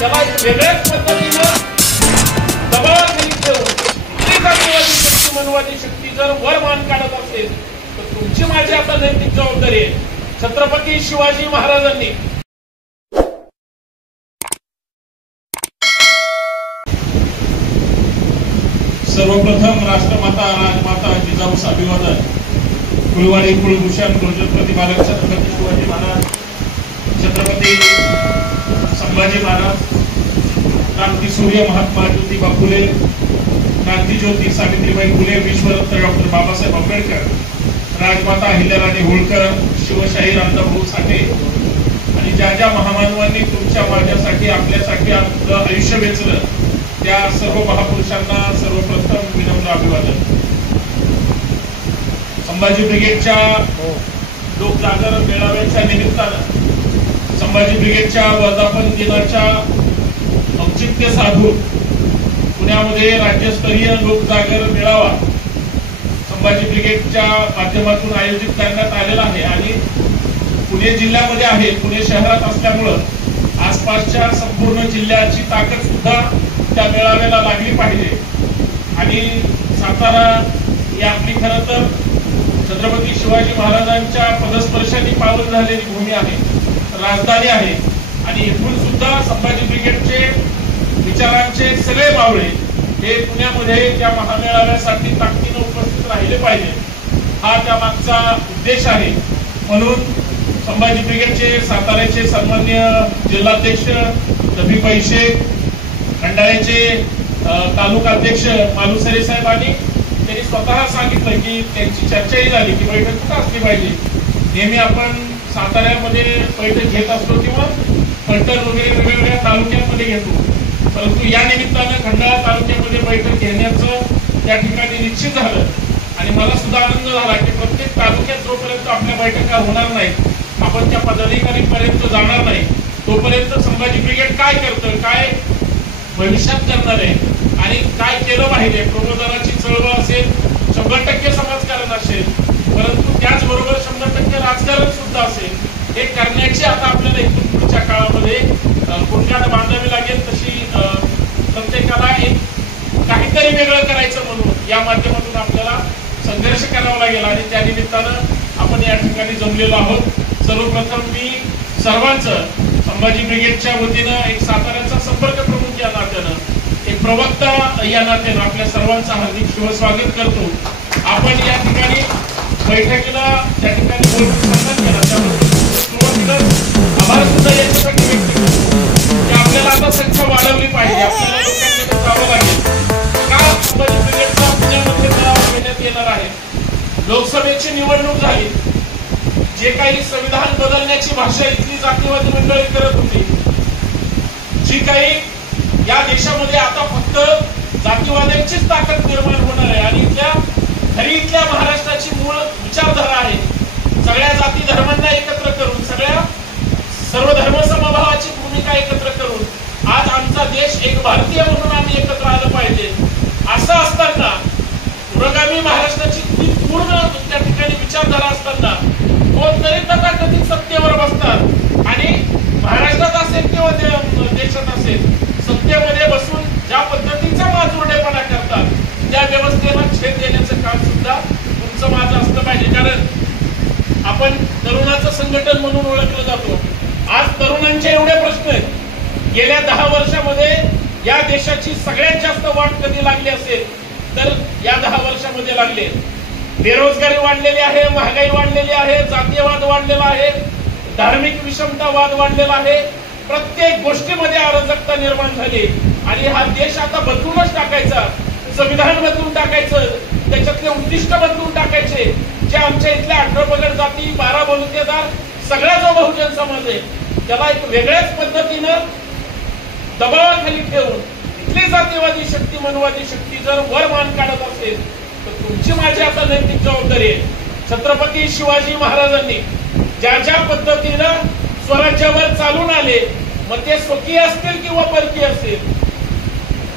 त्याला एक वेगळ्याच पद्धतीनं दबावाखाली ठेवून जातीवादी शक्ती मनवादी शक्ती जर वर मान काढत असेल तर तुमची माझी आता नैतिक जबाबदारी आहे. छत्रपती शिवाजी महाराजांनी सर्वप्रथम राष्ट्रमाता राजमाता जिजाऊस अभिवादन. कुलवाडी कुलभूषण गुरुजन बालक छत्रपती शिवाजी महाराज, छत्रपती संभाजी महाराज, क्रांतीसूर्य महात्मा ज्योतिबा फुले, क्रांतीज्योती सावित्रीबाई फुले, विश्वरत्न डॉक्टर बाबासाहेब आंबेडकर, राजमाता अहिल्याराणी होळकर, शिवशाही अण्णाभाऊ साठे आणि ज्या ज्या महामानवांनी तुमच्या माझ्यासाठी आपल्यासाठी आपलं आयुष्य वेचलं त्या सर्व महापुरुषांना सर्वप्रथम विनम्र अभिवादन. संभाजी ब्रिगेडच्या लोकजागरण मेळाव्याच्या निमित्तानं संभाजी ब्रिगेडच्या वर्धापन दिनाच्या औचित्य साधून पुण्यामध्ये राज्यस्तरीय लोकजागरण मेळावा संभाजी ब्रिगेडच्या माध्यमातून आयोजित करण्यात आलेला आहे. आणि पुणे जिल्ह्यामध्ये आहे, पुणे शहरात असल्यामुळं आसपासच्या संपूर्ण जिल्ह्याची ताकद सुद्धा त्या मेळाव्याला लागली पाहिजे. आणि सातारा ही आपली खरं तर छत्रपती शिवाजी महाराजांच्या पदस्पर्शाने पावन झालेली भूमी आहे, राजधानी आहे. आणि इथून सुद्धा संभाजी ब्रिगेडचे विचारांचे सगळे मावळे हे पुण्यामध्ये त्या महामेळाव्यासाठी ताकदीने उपस्थित राहिले पाहिजे, हा त्या मागचा उद्देश आहे. म्हणून संभाजी ब्रिगेडचे साताऱ्याचे सन्माननीय जिल्हाध्यक्ष रफीबाई शेख, खंडाळ्याचे तालुका अध्यक्ष मालुसरे साहेबांनी त्यांनी स्वतः सांगितलं की त्यांची चर्चाही झाली की बैठक कुठं असली पाहिजे. नेहमी आपण साताऱ्यामध्ये बैठक घेत असतो किंवा फलटण वगैरे वेगवेगळ्या तालुक्यांमध्ये घेतो, परंतु या निमित्तानं खंडाळा तालुक्यामध्ये बैठक घेण्याचं त्या ठिकाणी निश्चित झालं. आणि मला सुद्धा आनंद झाला की प्रत्येक तालुक्यात जोपर्यंत आपल्या बैठका होणार नाहीत, आपण त्या पदाधिकारीपर्यंत जाणार नाही, तोपर्यंत संभाजी ब्रिगेड काय करतं, काय भविष्यात करणार आहे आणि काय केलं पाहिजे. प्रबोधनाची चळवळ असेल, 100% समाजकारण असेल, परंतु त्याचबरोबर 100% राजकारण सुद्धा असेल, हे करण्याची आता आपल्याला इथून पुढच्या काळामध्ये कुंकाट बांधावी लागेल. तशी प्रत्येकाला एक काहीतरी वेगळं करायचं म्हणून या माध्यमातून आपल्याला संघर्ष करावा लागेल. आणि त्या निमित्तानं आपण या ठिकाणी जमलेलो आहोत. सर्वप्रथम मी सर्वांचं संभाजी ब्रिगेडच्या वतीनं एक साताऱ्याचा संपर्क प्रमुख या नात्यानं, एक प्रवक्ता या नात्यानं आपल्या सर्वांचं हार्दिक शुभस्वागत करतो. आपण या ठिकाणी बैठकीला त्या ठिकाणी बोलून संबंध केला, त्याबद्दल आभार सुद्धा याच्यासाठी व्यक्त करतो की आपल्याला आता संख्या वाढवली पाहिजे, आपल्याला लोकांकडे जावं लागेल. का संभाजी ब्रिगेडचा पुण्यामध्ये मेळावा घेण्यात येणार आहे. लोकसभेची निवडणूक झाली, जे काही संविधान बदलण्याची भाषा इथली जातीवादी मंडळी करत होती, जी काही या देशामध्ये आता फक्त जातीवाद्यांचीच ताकद निर्माण होणार आहे आणि इथल्या महाराष्ट्राची मूळ विचारधारा आहे सगळ्या जाती धर्मांना एकत्र करून, सर्व धर्म समभावाची भूमिका एकत्र करून आज आमचा देश एक भारतीय म्हणून आम्ही एकत्र आलं पाहिजे. असं असताना पुरोगामी महाराष्ट्राची पूर्ण त्या ठिकाणी विचारधारा असताना कोणतरी तथाकथित सत्तेवर बसतात आणि महाराष्ट्रात असेल किंवा देशात असेल सत्तेमध्ये बसून ज्या पद्धतीचा माजुरडेपणा करतात त्या व्यवस्थेला छेद देण्याचं काम सुद्धा तुमचं माझं असलं पाहिजे. कारण आपण तरुणाचं संघटन म्हणून ओळखलं जातो. आज तरुणांचे एवढे प्रश्न आहेत. गेल्या 10 वर्षामध्ये या देशाची सगळ्यात जास्त वाट कधी लागली असेल तर या 10 वर्षामध्ये लागली. बेरोजगारी वाढलेली आहे, महागाई वाढलेली आहे, जातीयवाद वाढलेला आहे, धार्मिक विषमतावाद वाढलेला आहे, प्रत्येक गोष्टीमध्ये अराजकता निर्माण झाली. आणि हा देश आता बदलूनच टाकायचा, संविधान बदलून टाकायचं, त्याच्यातले उद्दिष्ट बदलून टाकायचे. जे आमच्या इथल्या 18 पगड जाती, 12 बलुतेदार, सगळा जो बहुजन समाज आहे त्याला एक वेगळ्याच पद्धतीनं दबावाखाली ठेवून इथली जातीवादी शक्ती मनवादी शक्ती जर वर मान काढत असेल तर तुमची माझी आता नैतिक जबाबदारी आहे. छत्रपती शिवाजी महाराजांनी ज्या ज्या पद्धतीनं स्वराज्यावर चालून आले, मग ते स्वकीय असतील किंवा परकीय असतील,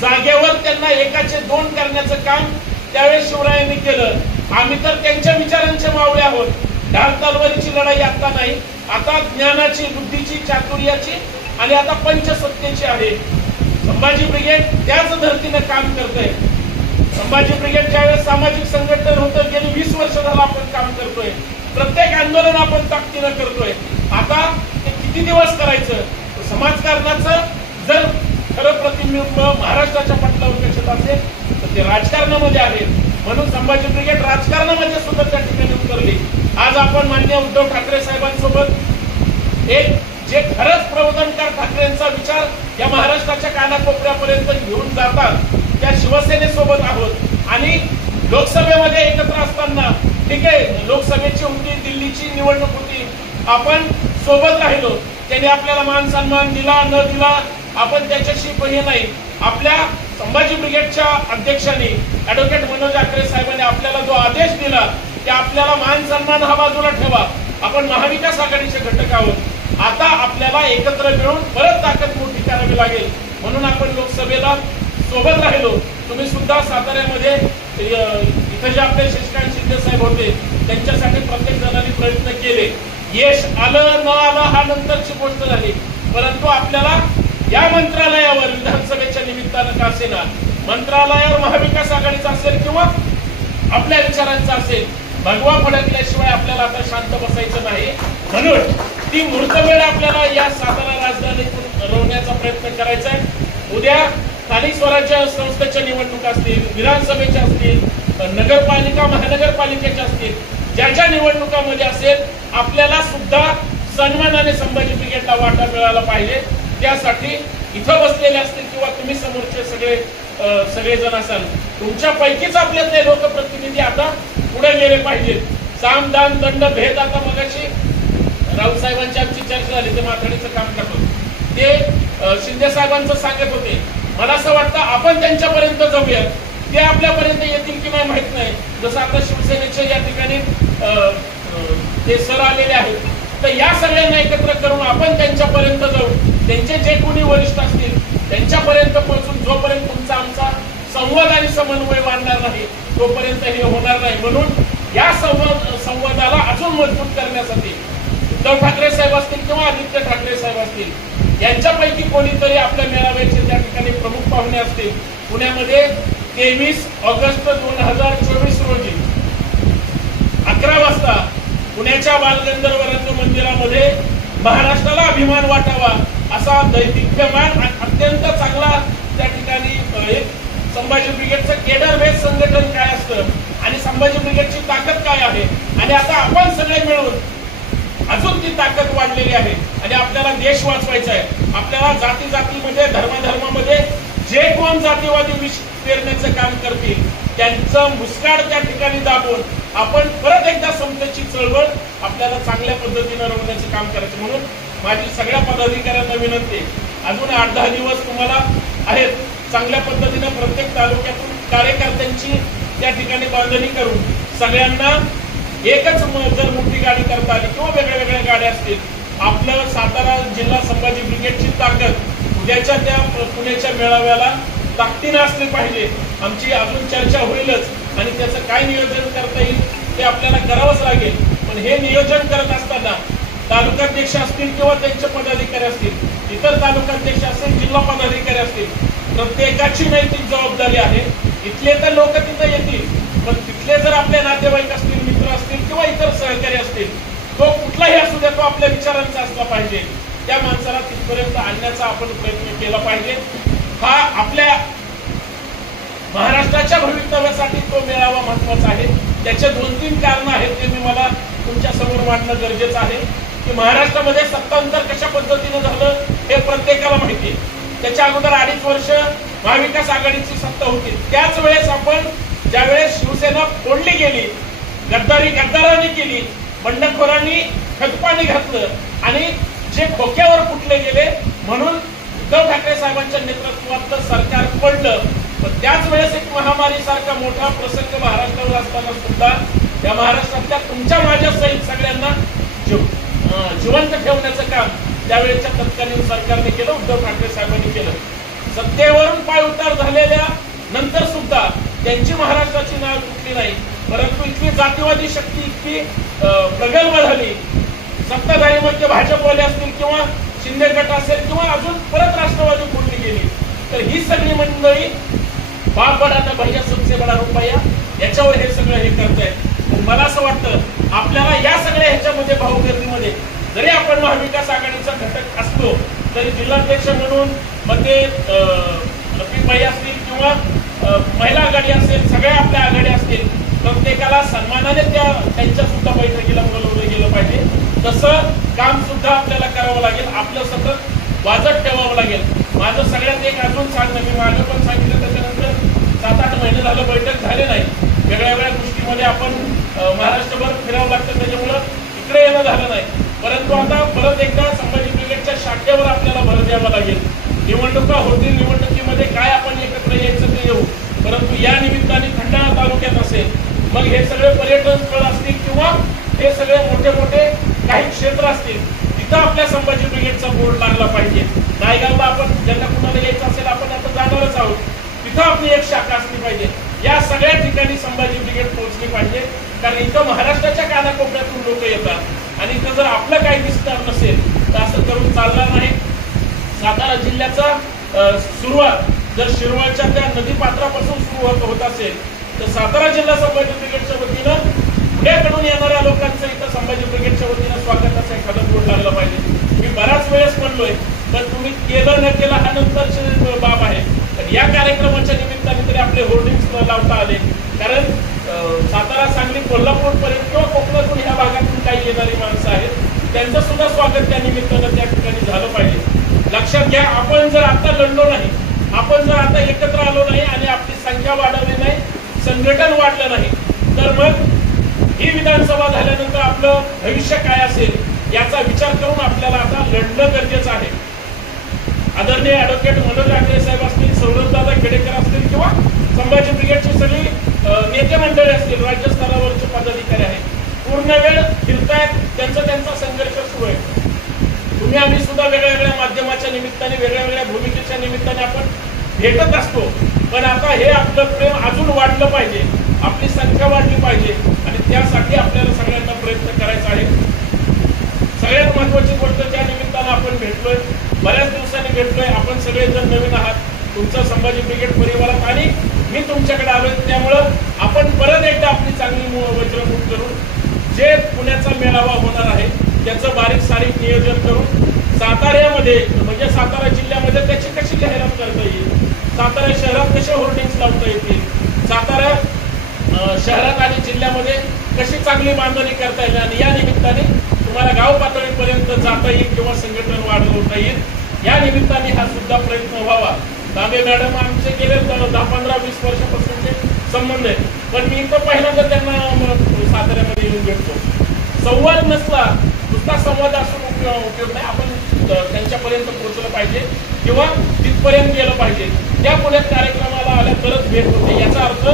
जागेवर त्यांना एकाचे 2 करण्याचं काम त्यावेळेस शिवरायांनी केलं. आम्ही तर त्यांच्या विचारांचे मावळे आहोत. ढाल तलवारीची लढाई आता नाही, आता ज्ञानाची, बुद्धीची, चातुर्याची आणि आता पंचसत्तेची आहे. संभाजी ब्रिगेड त्याच धर्तीने काम करतोय. संभाजी ब्रिगेड ज्यावेळेस सामाजिक संघटन होतं, गेली 20 वर्ष झालं आपण काम करतोय. प्रत्येक आंदोलन आपण ताकदीनं करतोय. आता ते किती दिवस करायचं? समाजकारणाचं जर खरं प्रतिबिंब महाराष्ट्राच्या पटलावर कशात असेल तर ते राजकारणामध्ये आहे. म्हणून संभाजी ब्रिगेड राजकारणामध्ये सुद्धा त्या ठिकाणी उतरली. आज आपण माननीय उद्धव ठाकरे साहेबांसोबत एक जे खरंच प्रबोधनकार ठाकरेंचा विचार या महाराष्ट्राच्या कानाकोपऱ्यापर्यंत घेऊन जातात त्या शिवसेनेसोबत आहोत. आणि लोकसभेमध्ये एकत्र असताना ठीक आहे, लोकसभेची होती, दिल्लीची निवडणूक होती, आपण सोबत राहिलो. त्यांनी आपल्याला मान सन्मान दिला न दिला आपण त्याच्याशी हे नाही. आपल्या संभाजी ब्रिगेडच्या अध्यक्षांनी ऍडव्होकेट मनोज आखरे साहेबांनी आपल्याला जो आदेश दिला की आपल्याला मान सन्मान हा बाजूला ठेवा, आपण महाविकास आघाडीचे घटक आहोत. आता आपल्याला एकत्र मिळून परत ताकद मोठी करावी लागेल. म्हणून आपण लोकसभेला सोबत राहिलो. तुम्ही सुद्धा साताऱ्यामध्ये इथं जे आपले शशिकांत शिंदे साहेब होते त्यांच्यासाठी प्रत्येक जणांनी प्रयत्न केले. यश आलं न आलं हा नंतरची गोष्ट झाली. परंतु आपल्याला या मंत्रालयावर विधानसभेच्या निमित्तानं का असेना, मंत्रालयावर महाविकास आघाडीचा असेल किंवा आपल्या विचारांचा असेल, भगवा फडकल्याशिवाय आपल्याला आता शांत बसायचं नाही. म्हणून ती मुहूर्तवेळ आपल्याला या सातारा राजधानीतून रवण्याचा प्रयत्न करायचा आहे. उद्या स्थानिक स्वराज्य संस्थेच्या निवडणुका असतील, विधानसभेच्या असतील, नगरपालिका महानगरपालिकेच्या असतील, ज्या ज्या निवडणुकांमध्ये असेल आपल्याला सुद्धा सन्मानाने संभाजी ब्रिगेडला वाटा मिळाला पाहिजे. त्यासाठी इथं बसलेले असतील किंवा तुम्ही समोरचे सगळेजण असाल, तुमच्या पैकीच आपल्यातले लोकप्रतिनिधी आता पुढे गेले पाहिजेत. साम दान दंड भेद, आता मगाशी राऊत साहेबांची आमची चर्चा झाली, ते माथाडीचं काम करतो ते शिंदे साहेबांचं सांगत होते. मला असं वाटतं आपण त्यांच्यापर्यंत जाऊया, ते आपल्यापर्यंत येतील की नाही माहित नाही. जसं आता शिवसेनेचे या ठिकाणी ते सर आलेले आहेत, तर या सगळ्यांना एकत्र करून आपण त्यांच्यापर्यंत जाऊ. त्यांचे जे कोणी वरिष्ठ असतील त्यांच्यापर्यंत पोहोचून जोपर्यंत तुमचा आमचा संवाद आणि समन्वय वाढणार नाही तोपर्यंत हे होणार नाही. म्हणून या संवादाला अजून मजबूत करण्यासाठी उद्धव ठाकरे साहेब असतील किंवा आदित्य ठाकरे साहेब असतील यांच्यापैकी कोणीतरी आपल्या मेळाव्याचे त्या ठिकाणी प्रमुख पाहुणे असतील. पुण्यामध्ये 23 ऑगस्ट 2024 रोजी 11 वाजता पुण्याच्या बालगंधर्व रंग मंदिरामध्ये महाराष्ट्राला अभिमान वाटावा असा दैदिप्यमान अत्यंत चांगला त्या ठिकाणी एक संभाजी ब्रिगेडचं केडर बेस संघटन काय असतं आणि संभाजी ब्रिगेडची ताकद काय आहे आणि आता आपण सगळे मिळून अजून ती ताकद वाढलेली आहे आणि आपल्याला देश वाचवायचा आहे. आपल्याला जाती जातीमध्ये धर्मामध्ये जे कोण जातीवादी विष पेरण्याचं काम करतील त्यांचं मुस्काड त्या ठिकाणी दाबून आपण परत एकदा समतेची चळवळ आपल्याला चांगल्या पद्धतीने रवण्याचं काम करायचं. म्हणून माझी सगळ्या पदाधिकाऱ्यांना विनंती, अजून 8-10 दिवस तुम्हाला आहेत. चांगल्या पद्धतीने प्रत्येक तालुक्यातून कार्यकर्त्यांची त्या ठिकाणी बांधणी करून सगळ्यांना एकच जर मोठी गाडी करता आली किंवा वेगळ्या गाड्या असतील, आपलं सातारा जिल्हा संभाजी ब्रिगेडची ताकद उद्याच्या त्या पुण्याच्या मेळाव्याला ताकदीने असली पाहिजे. आमची अजून चर्चा होईलच आणि त्याचं काय नियोजन करता येईल ते आपल्याला करावंच लागेल. पण हे नियोजन करत असताना तालुकाध्यक्ष असतील किंवा त्यांचे पदाधिकारी असतील, इतर तालुकाध्यक्ष असतील, जिल्हा पदाधिकारी असतील, प्रत्येकाची नैतिक जबाबदारी आहे. इथले तर लोक तिथं येतील, पण तिथले जर आपले नातेवाईक असतील, मित्र असतील किंवा इतर सहकारी असतील, तो कुठलाही असू द्या तो आपल्या विचारांचा असला पाहिजे. त्या माणसाला तिथपर्यंत आणण्याचा आपण प्रयत्न केला पाहिजे. हा आपल्या महाराष्ट्राच्या भवितव्यासाठी तो मेळावा महत्वाचा आहे. त्याचे 2-3 कारण आहेत ते मी मला तुमच्या समोर मांडणं गरजेचं आहे की महाराष्ट्रामध्ये सत्तांतर कशा पद्धतीने झालं हे प्रत्येकाला माहिती आहे. त्याच्या अगोदर 2.5 वर्ष महाविकास आघाडीची सत्ता होती. त्याच वेळेस आपण ज्यावेळेस शिवसेना फोडली गेली, गद्दारांनी केली, बंडखोरांनी खतपाणी घातलं आणि जे खोक्यावर फुटले गेले म्हणून उद्धव ठाकरे साहेबांच्या नेतृत्वातलं सरकार पडलं. पण त्याच वेळेस एक महामारी सारखा मोठा प्रसंग महाराष्ट्रावर असताना सुद्धा या महाराष्ट्रातल्या तुमच्या माझ्या सहित सगळ्यांना जिवंत ठेवण्याचं काम त्यावेळेच्या तत्कालीन सरकारने केलं, उद्धव ठाकरे साहेबांनी केलं. सत्तेवरून पाय उतार झालेल्या नंतर सुद्धा त्यांची महाराष्ट्राची नाळ तुटली नाही. परंतु इथली जातीवादी शक्ती इतकी प्रगल्भ झाली, सत्ताधारी म्हणजे भाजपवाले असतील किंवा शिंदे गट असेल किंवा अजून परत राष्ट्रवादी फोडली गेली, तर ही सगळी मंडळी बाप बडा ना भैया सबसे बडा रुपया याच्यावर हे सगळं हे करतायत. मला असं वाटतं आपल्याला या सगळ्या ह्याच्यामध्ये भाऊगर्दीमध्ये जरी आपण महाविकास आघाडीचा घटक असतो तरी जिल्हाध्यक्ष म्हणून मग ते रफिकभाई असतील किंवा महिला आघाडी असेल, सगळ्या आपल्या आघाडी असतील, प्रत्येकाला सन्मानाने त्यांच्या सुद्धा बैठकीला बोलवलं गेलं पाहिजे. तसं काम सुद्धा आपल्याला करावं लागेल, आपलं सतत वाजत ठेवावं लागेल. माझं सगळ्यात एक अजून सांगणं, मी मागे पण सांगितलं, त्याच्यानंतर 7-8 महिने झालं बैठक झाले नाही. वेगळ्या वेगळ्या गोष्टीमध्ये आपण महाराष्ट्रभर फिरावं लागतं, त्याच्यामुळं इकडे येणं झालं नाही. परंतु आता परत एकदा संभाजी ब्रिगेडच्या शाखेवर आपल्याला भर द्यावा लागेल. निवडणुका होतील, निवडणुकीमध्ये काय आपण एकत्र यायचं ते येऊ, परंतु या निमित्ताने खंडाळा तालुक्यात असेल, मग हे सगळे पर्यटन स्थळ असतील किंवा हे सगळे मोठे मोठे काही क्षेत्र असतील, तिथं आपल्या संभाजी ब्रिगेडचा बोर्ड लागला पाहिजे. नायगावला आपण ज्यांना कुणाला यायचं असेल आपण आता जाणारच आहोत, तिथं आपली एक शाखा असली पाहिजे. या सगळ्या ठिकाणी संभाजी ब्रिगेड पोहोचली पाहिजे, कारण इथं महाराष्ट्राच्या कानाकोपऱ्यातून लोक येतात आणि इथं जर आपलं काही दिसणार नसेल तर असं करून चालणार नाही. सातारा जिल्ह्याचा सुरुवात जर शिरवळच्या त्या नदीपात्रापासून सुरू होत असेल तर सातारा जिल्हा संभाजी ब्रिगेडच्या वतीनं पुण्याकडून येणाऱ्या लोकांचं इथं संभाजी ब्रिगेडच्या वतीनं स्वागताचा एखादा बोर्ड लागला पाहिजे. मी बराच वेळेस म्हणलोय, पण तुम्ही केलं न केलं हा नंतरची बाब आहे. तर या कार्यक्रमाच्या निमित्ताने तरी आपले होर्डिंग्स लावता आले, कारण सातारा, सांगली, कोल्हापूर पर्यंत किंवा कोकणातून ह्या भागातून काही येणारी माणसं आहेत, त्यांचं सुद्धा स्वागत त्या निमित्तानं त्या ठिकाणी झालं पाहिजे. लक्षात घ्या, आपण जर आता लढलो नाही, आपण जर आता एकत्र आलो नाही आणि आपली संख्या वाढवली नाही, संघटन वाढलं नाही, तर मग ही विधानसभा झाल्यानंतर आपलं भविष्य काय असेल याचा विचार करून आपल्याला आता लढणं गरजेचं आहे. आदरणीय ॲडव्होकेट मनोज आगरे साहेब असतील, सौरभदादा खेडेकर असतील किंवा संभाजी ब्रिगेडची सगळी नेते मंडळी असतील, राज्य स्तरावरचे पदाधिकारी आहेत, पूर्ण वेळ फिरतायत, त्यांचा संघर्ष सुरू आहे. तुम्ही आम्ही सुद्धा वेगळ्या वेगळ्या माध्यमाच्या निमित्ताने, वेगळ्या वेगळ्या भूमिकेच्या निमित्ताने आपण भेटत असतो, पण आता हे आपलं प्रेम अजून वाढलं पाहिजे, आपली संख्या वाढली पाहिजे आणि त्यासाठी आपल्याला सगळ्यांना प्रयत्न करायचा आहे. सगळ्यात महत्वाची गोष्ट, त्या निमित्तानं आपण भेटलोय, बऱ्याच दिवसांनी भेटलोय, आपण सगळेजण नवीन आहात तुमचा संभाजी ब्रिगेड परिवारात आणि मी तुमच्याकडे आलोय, त्यामुळं आपण परत एकदा आपली चांगली वज्रमूठ करून जे पुण्याचा मेळावा होणार आहे त्याचं बारीक सारीक नियोजन करून साताऱ्यामध्ये म्हणजे सातारा जिल्ह्यामध्ये त्याची कशी जाहिरात करता येईल, सातारा शहरात कसे होर्डिंग्स लावता येतील, सातारा शहरात आणि जिल्ह्यामध्ये कशी चांगली बांधणी करता येईल आणि या निमित्ताने तुम्हाला गाव पातळीपर्यंत जाता येईल किंवा संघटन वाढवता येईल. या निमित्ताने हा सुद्धा प्रयत्न व्हावा. दाबे मॅडम आमचे गेले 10-15-20 वर्षापासूनचे संबंध आहेत, पण मी इथं पहिल्यांदा त्यांना साताऱ्यामध्ये येऊन भेटतो. संवाद नसला, नुसता संवाद असून उपयोग नाही, आपण त्यांच्यापर्यंत पोहोचलं पाहिजे किंवा तिथपर्यंत गेलं पाहिजे. त्या पुण्यात कार्यक्रमाला आल्या तरच भेट होते. याचा अर्थ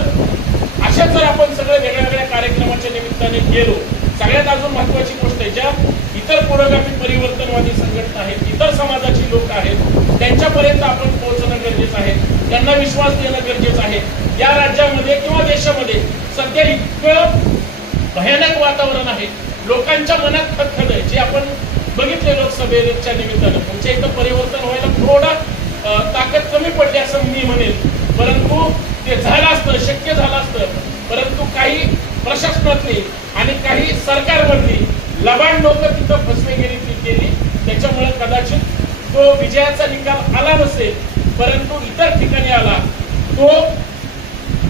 अशाच जर आपण सगळे वेगळ्या वेगळ्या कार्यक्रमाच्या निमित्ताने गेलो, सगळ्यात अजून महत्वाची गोष्ट आहे, ज्या इतर पुरोगामी परिवर्तनवादी संघटना आहेत, इतर समाजाची लोक आहेत, त्यांच्यापर्यंत आपण पोहोचणं गरजेचं आहे, त्यांना विश्वास देणं गरजेचं आहे. या राज्यामध्ये किंवा देशामध्ये सध्या इतकं भयानक वातावरण आहे, लोकांच्या मनात खदखद आहे, जे आपण बघितले लोकसभेच्या निमित्तानं. तुमच्या इथं परिवर्तन व्हायला थोडं ताकद कमी पडली असं मी म्हणेन, परंतु ते झालं असतं, शक्य झालं असतं, परंतु काही प्रशासनातली आणि काही सरकारमधली लबाड लोक तिथं फसवेगिरी केली, त्याच्यामुळे कदाचित तो विजयाचा निकाल आला नसेल, परंतु इतर ठिकाणी आला. तो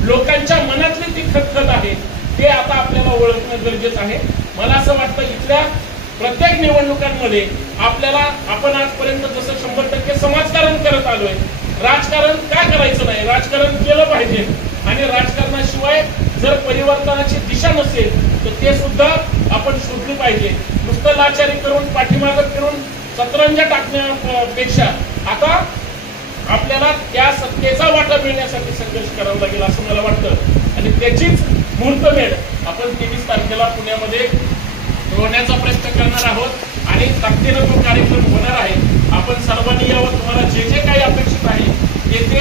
लोकांच्या मनातली ती खदखद आहे, ते आता आपल्याला ओळखणं गरजेचं आहे. मला असं वाटतं इथल्या प्रत्येक निवडणुकांमध्ये आपल्याला, आपण आजपर्यंत जसं 100% समाजकारण करत आलोय, राजकारण का करायचं नाही, राजकारण केलं पाहिजे आणि राजकारणाशिवाय जर परिवर्तनाची दिशा नसेल तर ते सुद्धा आपण शोधली पाहिजे. नुसतं लाचारी करून पाठीमागं फिरून सतरंजा टाकण्यापेक्षा आता आपल्याला त्या सत्तेचा वाटा मिळण्यासाठी संघर्ष करावा लागेल असं मला वाटतं आणि त्याचीच मुहूर्तमेढ आपण 23 तारखेला पुण्यामध्ये होण्याचा प्रयत्न करणार आहोत आणि ताकदीनं तो कार्यक्रम होणार आहे. आपण सर्वांनी यावर तुम्हाला जे जे काही अपेक्षित आहे ते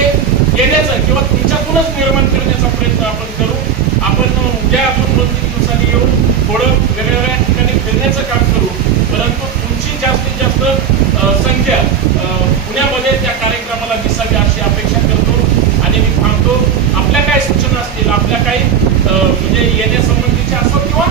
येण्याचं किंवा तुमच्यातूनच निर्माण करण्याचा प्रयत्न आपण करू. आपण उद्या अजून 2-3 दिवसांनी येऊन थोडं वेगवेगळ्या ठिकाणी फिरण्याचं काम करू, परंतु तुमची जास्तीत जास्त संख्या असतील, आपल्या काही म्हणजे येण्यासंबंधीच्या असो किंवा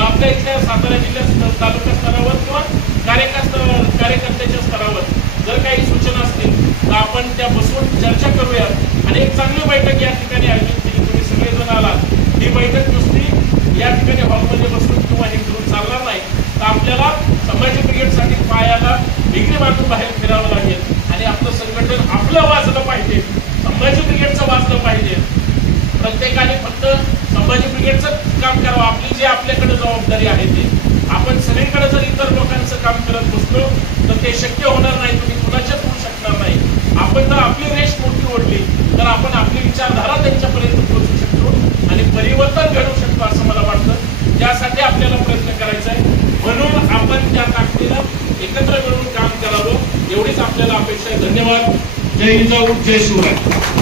आपल्या इथल्या सातारा जिल्ह्यात तालुका स्तरावर किंवा कार्यकर्त्याच्या स्तरावर जर काही सूचना असतील तर आपण त्या बसून चर्चा करूया आणि एक चांगली बैठक या ठिकाणी आयोजित केली. तुम्ही सगळेजण आलात. ही बैठक नुसती या ठिकाणी हॉलमध्ये बसून किंवा हे करून चालणार नाही, तर आपल्याला संभाजी ब्रिगेडसाठी पायाला डिग्री बांधून बाहेर फिरावं लागेल आणि आपलं संघटन आपलं वाचलं पाहिजे, संभाजी ब्रिगेडचं वाचलं पाहिजे. प्रत्येकाने फक्त संभाजी ब्रिगेडचं काम करावं. आपली जी आपल्याकडे जबाबदारी आहे ती आपण सगळीकडे जर इतर लोकांचं काम करत बसलो तर ते शक्य होणार नाही, तुम्ही कुणाच्याच होऊ शकणार नाही. आपण जर आपली रेष मोठी ओढली तर आपण आपली विचारधारा त्यांच्यापर्यंत पोहोचू शकतो आणि परिवर्तन घडवू शकतो असं मला वाटतं. त्यासाठी आपल्याला प्रयत्न करायचा आहे. म्हणून आपण त्या ताकदीनं एकत्र मिळून काम करावं एवढीच आपल्याला अपेक्षा आहे. धन्यवाद. जय जिजाऊ, जय शिवराय.